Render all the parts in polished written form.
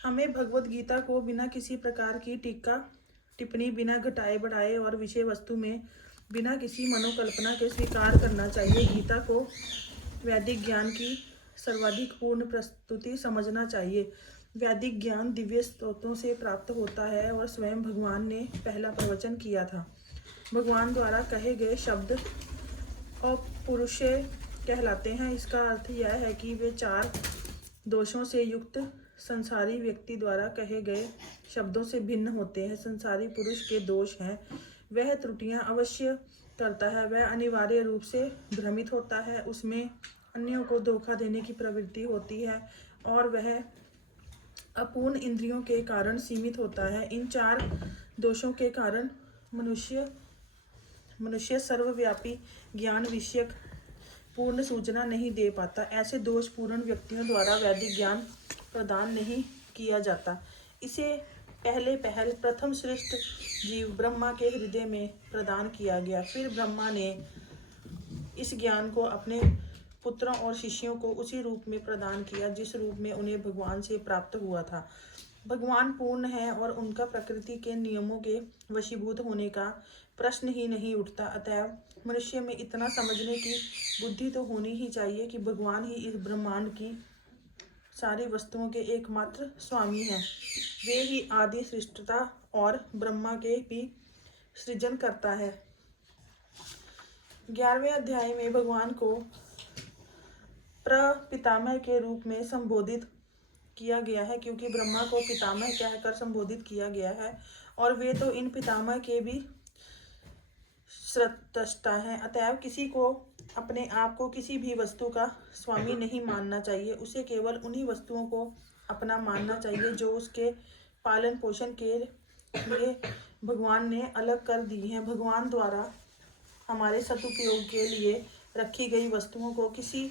हमें भगवत गीता को बिना किसी प्रकार की टीका टिप्पणी, बिना घटाए बढ़ाए और विषय वस्तु में बिना किसी मनोकल्पना के स्वीकार करना चाहिए। गीता को वैदिक ज्ञान की सर्वाधिक पूर्ण प्रस्तुति समझना चाहिए। वैदिक ज्ञान दिव्य स्रोतों से प्राप्त होता है और स्वयं भगवान ने पहला प्रवचन किया था। भगवान द्वारा कहे गए शब्द अपौरुषेय कहलाते हैं। इसका अर्थ यह है कि वे चार दोषों से युक्त संसारी व्यक्ति द्वारा कहे गए शब्दों से भिन्न होते हैं। संसारी पुरुष के दोष हैं, वह त्रुटियां अवश्य करता है, वह अनिवार्य रूप से भ्रमित होता है, उसमें अन्यों को धोखा देने की प्रवृत्ति होती है और वह अपूर्ण इंद्रियों के कारण सीमित होता है। इन चार दोषों के कारण मनुष्य सर्वव्यापी ज्ञान विषयक पूर्ण सूचना नहीं दे पाता। ऐसे दोषपूर्ण व्यक्तियों द्वारा वैदिक ज्ञान प्रदान नहीं किया जाता। इसे पहल प्रथम श्रेष्ठ जीव ब्रह्मा के हृदय में प्रदान किया गया। फिर ब्रह्मा ने इस ज्ञान को अपने पुत्रों और शिष्यों को उसी रूप में प्रदान किया जिस रूप में उन्हें भगवान से प्राप्त हुआ था। भगवान पूर्ण है और उनका प्रकृति के नियमों के वशीभूत होने का प्रश्न ही नहीं उठता। अतएव मनुष्य में इतना समझने की बुद्धि तो होनी ही चाहिए कि भगवान ही इस ब्रह्मांड की सारी वस्तुओं के एकमात्र स्वामी हैं। वे ही आदि सृष्टता और ब्रह्मा के भी सृजन करता है। 11वें अध्याय में भगवान को प्रपितामह के रूप में संबोधित किया गया है, क्योंकि ब्रह्मा को पितामह कहकर संबोधित किया गया है और वे तो इन पितामह के भी स्रष्टा हैं। अतएव किसी को अपने आप को किसी भी वस्तु का स्वामी नहीं मानना चाहिए। उसे केवल उन्हीं वस्तुओं को अपना मानना चाहिए जो उसके पालन पोषण के लिए भगवान ने अलग कर दी हैं। भगवान द्वारा हमारे सदुपयोग के लिए रखी गई वस्तुओं को किसी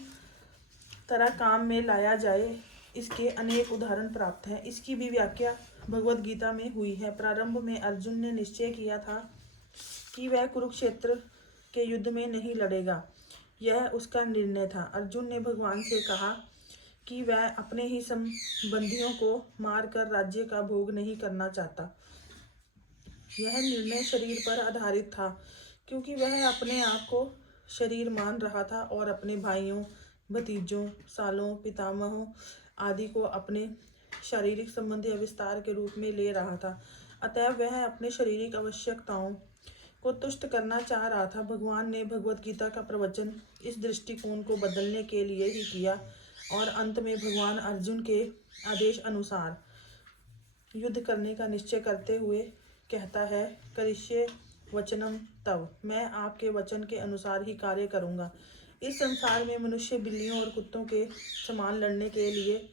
तरह काम में लाया जाए, इसके अनेक उदाहरण प्राप्त हैं। इसकी भी व्याख्या भगवत गीता में हुई है। प्रारंभ में अर्जुन ने निश्चय किया था कि वह कुरुक्षेत्र के युद्ध में नहीं लड़ेगा। यह उसका निर्णय था। अर्जुन ने भगवान से कहा कि वह अपने ही संबंधियों को मारकर राज्य का भोग नहीं करना चाहता। यह निर्णय शरीर पर आधारित था, क्योंकि वह अपने आप को शरीर मान रहा था और अपने भाइयों, भतीजों, सालों, पितामहों आदि को अपने शारीरिक संबंधी विस्तार के रूप में ले रहा था। अतएव वह अपने शारीरिक आवश्यकताओं को तुष्ट करना चाह रहा था। भगवान ने भगवत गीता का प्रवचन इस दृष्टिकोण को बदलने के लिए ही किया और अंत में भगवान अर्जुन के आदेश अनुसार युद्ध करने का निश्चय करते हुए कहता है, करिष्ये वचनम तव, मैं आपके वचन के अनुसार ही कार्य करूँगा। इस संसार में मनुष्य बिल्लियों और कुत्तों के समान लड़ने के लिए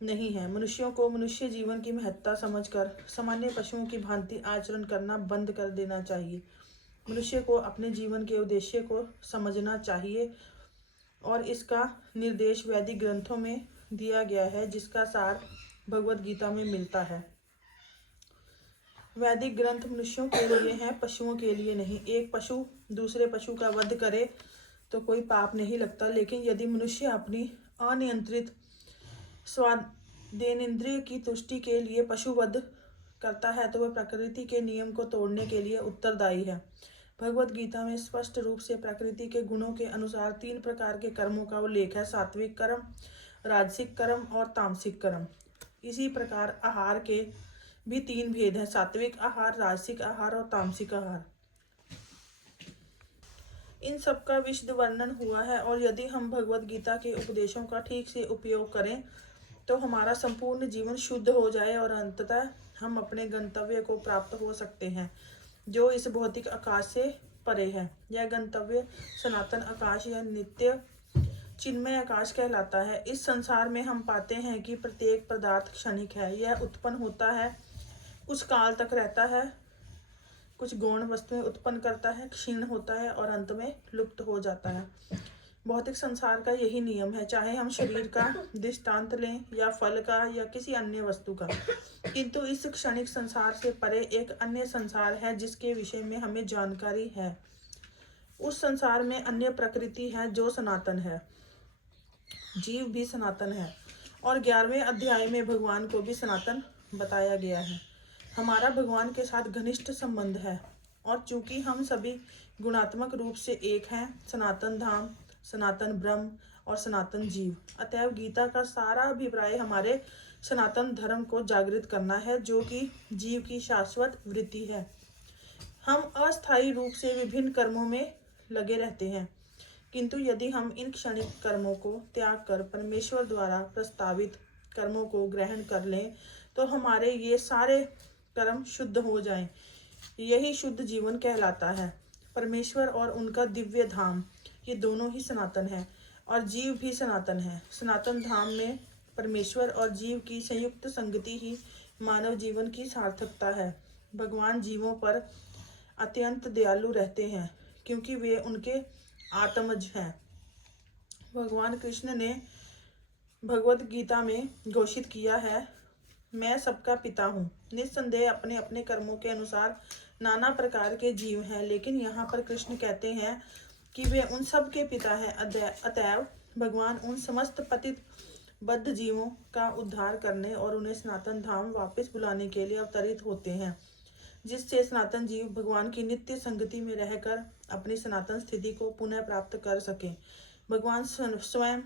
नहीं है। मनुष्यों को मनुष्य जीवन की महत्ता समझकर सामान्य पशुओं की भांति आचरण करना बंद कर देना चाहिए। मनुष्य को अपने जीवन के उद्देश्य को समझना चाहिए और इसका निर्देश वैदिक ग्रंथों में दिया गया है, जिसका सार भगवत गीता में मिलता है। वैदिक ग्रंथ मनुष्यों के लिए हैं, पशुओं के लिए नहीं। एक पशु दूसरे पशु का वध करे तो कोई पाप नहीं लगता, लेकिन यदि मनुष्य अपनी अनियंत्रित स्वादेनेंद्रिय की तुष्टि के लिए पशुवध करता है तो वह प्रकृति के नियम को तोड़ने के लिए उत्तरदायी है। भगवत गीता में स्पष्ट रूप से प्रकृति के गुणों के अनुसार 3 प्रकार के कर्मों का उल्लेख है, सात्विक कर्म, राजसिक कर्म और तामसिक कर्म। इसी प्रकार आहार के भी 3 भेद हैं, सात्विक आहार, राजसिक आहार और तामसिक आहार। इन सब का विशद वर्णन हुआ है और यदि हम भगवत गीता के उपदेशों का ठीक से उपयोग करें तो हमारा संपूर्ण जीवन शुद्ध हो जाए और अंततः हम अपने गंतव्य को प्राप्त हो सकते हैं, जो इस भौतिक आकाश से परे है। यह गंतव्य सनातन आकाश या नित्य चिन्मय आकाश कहलाता है। इस संसार में हम पाते हैं कि प्रत्येक पदार्थ क्षणिक है। यह उत्पन्न होता है, कुछ काल तक रहता है, कुछ गौण वस्तुएं उत्पन्न करता है, क्षीण होता है और अंत में लुप्त हो जाता है। भौतिक संसार का यही नियम है, चाहे हम शरीर का दृष्टांत लें या फल का या किसी अन्य वस्तु का। किंतु इस क्षणिक संसार से परे एक अन्य संसार है जिसके विषय में हमें जानकारी है। उस संसार में अन्य प्रकृति है जो सनातन है। जीव भी सनातन है और 11वें अध्याय में भगवान को भी सनातन बताया गया है। हमारा भगवान के साथ घनिष्ठ संबंध है और चूंकि हम सभी गुणात्मक रूप से एक हैं, सनातन धाम, सनातन ब्रह्म और सनातन जीव, अतएव गीता का सारा अभिप्राय हमारे सनातन धर्म को जागृत करना है, जो कि जीव की शाश्वत वृत्ति है। हम अस्थायी रूप से विभिन्न कर्मों में लगे रहते हैं, किंतु यदि हम इन क्षणिक कर्मों को त्याग कर परमेश्वर द्वारा प्रस्तावित कर्मों को ग्रहण कर लें तो हमारे ये सारे कर्म शुद्ध हो जाएं। यही शुद्ध जीवन कहलाता है। परमेश्वर और उनका दिव्य धाम, ये दोनों ही सनातन है और जीव भी सनातन है। सनातन धाम में परमेश्वर और जीव की संयुक्त संगति ही मानव जीवन की सार्थकता है। भगवान जीवों पर अत्यंत दयालु रहते हैं क्योंकि वे उनके आत्मज हैं। भगवान कृष्ण ने भगवत गीता में घोषित किया है, मैं सबका पिता हूँ। निस्संदेह अपने अपने कर्मों के अनुसार नाना प्रकार के जीव हैं, लेकिन यहाँ पर कृष्ण कहते हैं कि वे उन सब के पिता हैं। अतएव भगवान उन समस्त पतित बद्ध जीवों का उद्धार करने और उन्हें सनातन धाम वापस बुलाने के लिए अवतरित होते हैं, जिससे सनातन जीव भगवान की नित्य संगति में रहकर अपनी सनातन स्थिति को पुनः प्राप्त कर सकें। भगवान स्वयं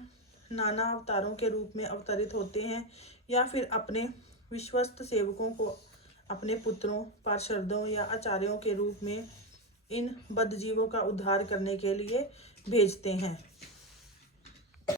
नाना अवतारों के रूप में अवतरित होते हैं या फिर अपने विश्वस्त सेवकों को अपने पुत्रों, पार्षदों या आचार्यों के रूप में इन बद्ध जीवों का उद्धार करने के लिए भेजते हैं।